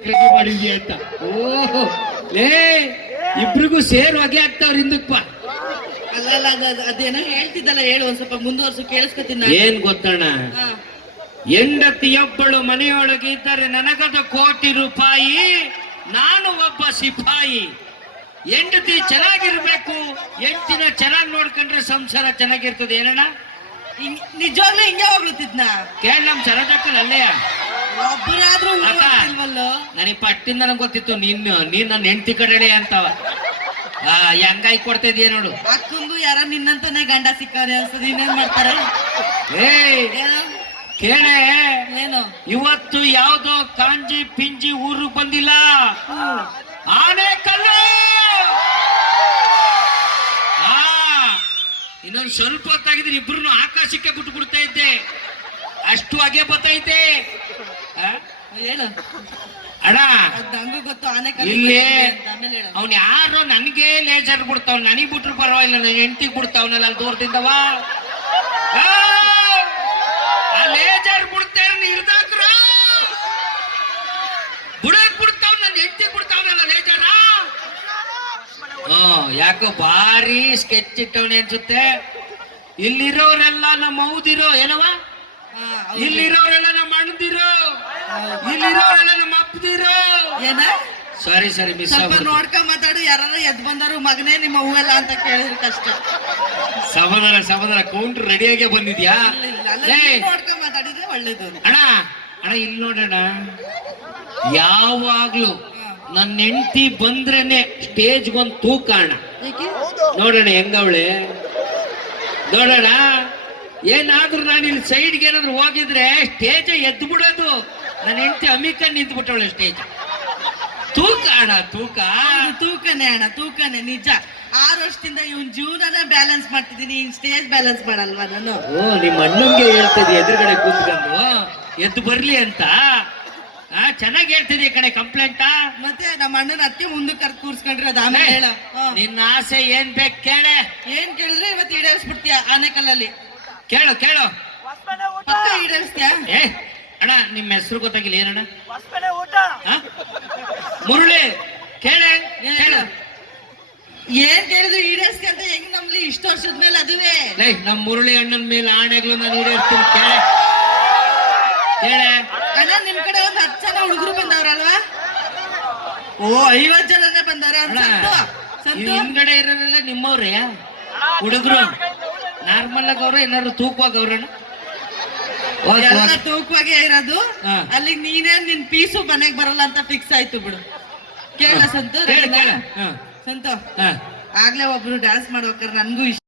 ಮಾಡಿದ್ಯಾ ಅಂತ. ಓಹೋ ಲೇ ಇಬ್ರಿಗೂ ಸೇರ್ ಹೊಗೆ ಆಗ್ತಾವ್ರ ಹಿಂದಕ್ಕ. ಅಲ್ಲ ಅದೇನೋ ಹೇಳ್ತಿದ್ದಲ್ಲ, ಹೇಳು ಒಂದ್ ಸ್ವಲ್ಪ ಮುಂದುವರ್ಸು, ಕೇಳಿಸ್ಕೊತೀನಿ. ಏನ್ ಗೊತ್ತಣ್ಣ, ಹೆಂಡತಿಯೊಬ್ಬಳು ಮನೆಯೊಳಗೆ ಇದ್ದರೆ ನನಗದ ಕೋಟಿ ರೂಪಾಯಿ, ನಾನು ಒಬ್ಬ ಸಿಪಾಯಿ. ಹೆಂಡತಿ ಚೆನ್ನಾಗಿರ್ಬೇಕು, ಹೆಂಡತಿನ ಚೆನ್ನಾಗಿ ನೋಡ್ಕೊಂಡ್ರೆ ಸಂಸಾರ ಚೆನ್ನಾಗಿರ್ತದೆ. ಏನಣ್ಣ ನಿಜವಾಗ್ಲೂ ಹಿಂಗೆ ಹೋಗ್ಲತ್ತಿದ್ನ ಕೇಳ ನಮ್ ಸರೋಜಕ್ಕಲ್ ಅಲ್ಲೇ ಒಬ್ಬರಾದ್ರೂ ನನಗೆ ಪಟ್ಟಿಂದ ನಂಗೆ ಗೊತ್ತಿತ್ತು ನೀನ್ ನನ್ನ ಹೆಂಡತಿ ಕಡೆಳೆ ಅಂತವ. ಹೆಂಗಾಯಿ ಕೊಡ್ತಾ ಇದೀಯ ನೋಡು. ಅಕ್ಕಂಗು ಯಾರ ನಿನ್ನಂತಾನೆ ಗಂಡ ಸಿಕ್ಕಾರೆ ಅನ್ಸದ, ಇನ್ನೇನ್ ಮಾಡ್ತಾರ. ಕೇಳೆ ಏನು ಇವತ್ತು ಯಾವ್ದೋ ಕಾಂಜಿ ಪಿಂಜಿ ಊರು ಬಂದಿಲ್ಲ, ಆನೆ ಕಲ್ಲು. ಇನ್ನೊಂದು ಸ್ವಲ್ಪ ಹೊತ್ತಾಗಿದ್ರೆ ಇಬ್ರು ಆಕಾಶಕ್ಕೆ ಬಿಟ್ಟು ಬಿಡ್ತಾ ಇದ್ದೆ, ಅಷ್ಟು ಹಾಗೆ ಬರ್ತೈತೆ. ಹೇಳು ಅಣ್ಣ, ನಂಗೂ ಗೊತ್ತು ಆನೆ ಇಲ್ಲಿ ಅವ್ನ್ ಯಾರೋ ನನ್ಗೆ ಲೇಜರ್ ಬಿಡ್ತಾವ್, ನನಗ್ ಬಿಟ್ರು ಪರವಾಗಿಲ್ಲ, ನನ್ನ ಹೆಂಡತಿಗೆ ಬಿಡ್ತಾವನಲ್ಲ ಅಲ್ಲಿ ದೂರದಿಂದವ. ಆ ಲೇಜರ್ ಬಿಡ್ತೇನೆ ಹಿಡ್ದಾಕ್ರ, ಬುಡಕ್ ಬಿಡ್ತಾವ್, ನನ್ನ ಹೆಂಡತಿಗೆ ಬಿಡ್ತಾವನಲ್ಲ ಲೇಜರ. ಯಾಕೋ ಭಾರಿ ಸ್ಕೆಚ್ ಇಟ್ಟವನೆ ಅನ್ಸುತ್ತೆ. ಇಲ್ಲಿರೋರೆಲ್ಲ ನಮ್ಮ ಹೌದಿರೋ ಏನವ, ಇಲ್ಲಿರೋರೆಲ್ಲ ನಮ್ಮ ಅಣ್ಣದಿರೋ, ಇಲ್ಲಿರೋರೆಲ್ಲ ನಮ್ಮ ಅಪ್ಪದಿರೋ. ಏನ ಸಾರಿ ಸಾರಿ ಮಿಸ್ ಸ್ವಲ್ಪ ನೋಡ್ಕೊಂಡ್ ಮಾತಾಡು. ಯಾರು ಎದ್ ಬಂದರು ಮಗನೇ ನಿಮ್ಮ ಹೂವೆಲ್ಲ ಅಂತ ಕೇಳಿದ್ರೆ ಕಷ್ಟ. ಸಮಾಧಾನ ಕೌಂಟರ್ ರೆಡಿಯಾಗೆ ಬಂದಿದ್ಯಾ? ನೋಡ್ಕೊಂಡ್ ಮಾತಾಡಿದ್ರೆ ಒಳ್ಳೇದು. ಅಣ್ಣ ಇಲ್ಲಿ ನೋಡೋಣ, ಯಾವಾಗ್ಲೂ ನನ್ನ ಹೆಂಡತಿ ಬಂದ್ರೇನೆ ಸ್ಟೇಜ್ಗೊಂದು ತೂಕ ಅಣ್ಣ. ನೋಡೋಣ ಹೆಂಗವಳೆ ನೋಡೋಣ. ಏನಾದ್ರೂ ನಾನು ಇಲ್ಲಿ ಸೈಡ್ಗೆ ಏನಾದ್ರು ಹೋಗಿದ್ರೆ ಸ್ಟೇಜ್ ಎದ್ದು ಬಿಡೋದು. ನನ್ನ ಹೆಂಡತಿ ಅಮಿಕನ್ ನಿಂತು ಬಿಟ್ಟವಳೆ ಸ್ಟೇಜ್. ತೂಕ ಅಣ್ಣ, ತೂಕನೇ ಅಣ್ಣ, ತೂಕನೇ ನಿಜ. 6 ವರ್ಷದಿಂದ ಇವನ್ ಜೀವನನ ಬ್ಯಾಲೆನ್ಸ್ ಮಾಡ್ತಿದ್ದೀನಿ, ಸ್ಟೇಜ್ ಬ್ಯಾಲೆನ್ಸ್ ಮಾಡಲ್ವಾ ನಾನು? ನಿಮ್ಮ ಅಣ್ಣಂಗೆ ಹೇಳ್ತಿದ್ದೆ ಎದುರುಗಡೆ ಕೂತ್ಕೊಂಡು ಎದ್ದು ಬರ್ಲಿ ಅಂತ. ಚೆನ್ನಾಗಿ ಹೇಳ್ತಿದ್ದೆ ಕಣೆ. ಕಂಪ್ಲೇಂಟ್ ಮತ್ತೆ ನಮ್ಮ ಅಣ್ಣನ ಅತ್ತೆ ಮುಂದಕ್ಕೆ ಕರ್ದು ಕೂರ್ಸ್ಕೊಂಡ್ರೆ ಆಮೇಲೆ ಹೇಳ. ನಿನ್ನ ಆಸೆ ಏನ್ ಬೇಕು ಕೇಳೆ. ಏನ್ ಕೇಳಿದ್ರೆ ಇವತ್ತು ಈಡೇರಿಸ್ಬಿಡ್ತೀಯ ಆನೆಕಲ್ಲಲ್ಲಿ. ಕೇಳು ಪಕ್ಕ ಈಡೇರಿಸ್ತೀಯ. ಅಣ್ಣ ನಿಮ್ಮ ಹೆಸರು ಗೊತ್ತಾಗಿಲ್ಲ, ಏನಣ್ಣ? ಮುರುಳಿ. ಕೇಳೆ ಹೇಳು. ಏನ್ ಕೇಳಿದ್ರು ಈಡೇರಿಸ್ತೀಯ ಅಂತ ಹೆಂಗ್ ನಮ್ಲಿ ಇಷ್ಟು ವರ್ಷದ ಮೇಲೆ? ಅದುವೇ ನಮ್ ಮುರುಳಿ ಅಣ್ಣನ ಮೇಲೆ ಆಣೆಗಳು ನಾನು ಈಡೇರಿಸ್ತೀನಿ. ಕೇಳೆ ಅಣ್ಣ, ನಿಮ್ ಕಡೆ ಒಂದು 10 ಜನ ಹುಡುಗರು ಬಂದವ್ರಲ್ವಾ? 50 ಜನನೇ ಬಂದವ್ರೆ. ಹಿಂದ್ಗಡೆ ಇರೋರೆಲ್ಲ ನಿಮ್ಮವ್ರೆ ಹುಡುಗರು? ನಾರ್ಮಲ್ ಆಗಿ ಅವ್ರ ಏನಾದ್ರು ತೂಕವಾಗವ್ರಣ್ಣ? ಎಲ್ಲ ತೂಕವಾಗೇ ಇರೋದು. ಅಲ್ಲಿಗೆ ನೀನೇ ನಿನ್ ಪೀಸು ಮನೆಗ್ ಬರಲ್ಲ ಅಂತ ಫಿಕ್ಸ್ ಆಯ್ತು ಬಿಡು. ಕೇಳ ಸಂತು. ಆಗ್ಲೇ ಒಬ್ರು ಡ್ಯಾನ್ಸ್ ಮಾಡ್ಬೇಕಾರೆ ನನ್ಗೂ ಇಷ್ಟ.